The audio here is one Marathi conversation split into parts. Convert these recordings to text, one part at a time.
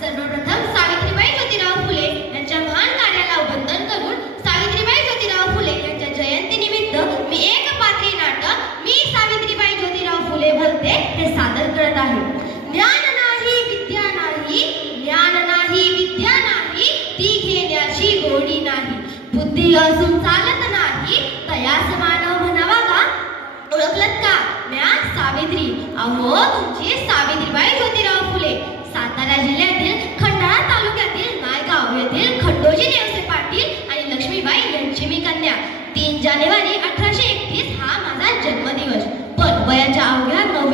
सर्वप्रथम सावित्रीबाई ज्योतिराव फुले यांच्या महान कार्याला वंदन करून सावित्रीबाई ज्योतिराव फुले यांच्या जयंतीनिमित्त मी एक पात्री नाटक मी सावित्रीबाई ज्योतिराव फुले बोलते हे सादर करत आहे. ज्ञान नाही विद्या नाही ज्ञान नाही विद्या नाही ती घेण्याची गोडी नाही. बुद्धी असून चालत नाही तयास मानव म्हणावा. का ओळखलत का? म्या सावित्री. अहो तुमची सावित्रीबाई ज्योतिराव फुले सातारा जिल्ह्यात कन्या. तीन जानेवारी अठराशे एकतीस हा माझा जन्मदिवस. पण वयाच्या अवघ्या नऊ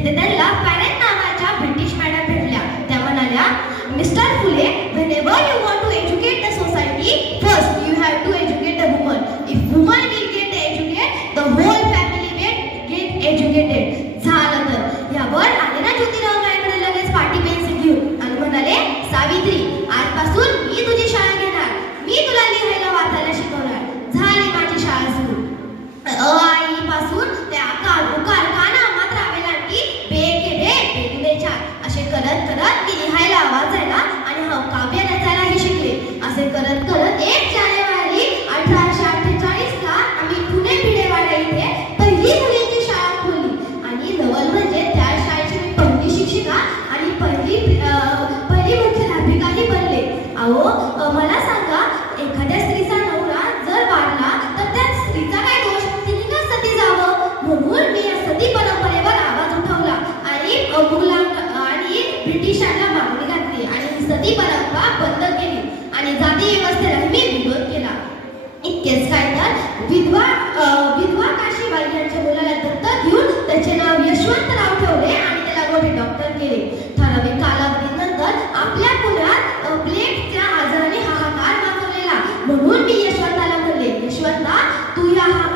तिथे त्यांना पॅरेंट नावाच्या ब्रिटिश मॅडम भेटल्या. त्या म्हणाल्या मिस्टर अहो मला सांगा एखाद्या स्त्रीचा नवरा जर वाढला तर त्या स्त्रीचा काय दोष? तिने का सती जावं? म्हणून मी या सती परंपरेवर आवाज उठवला. आणि मुघला आणि ब्रिटिशांना मागणी घातली आणि सती परंपरा बंद केली आणि जाती व्यवस्थेलाही मी विरोध केला. इतकेच काय तर विधवा vida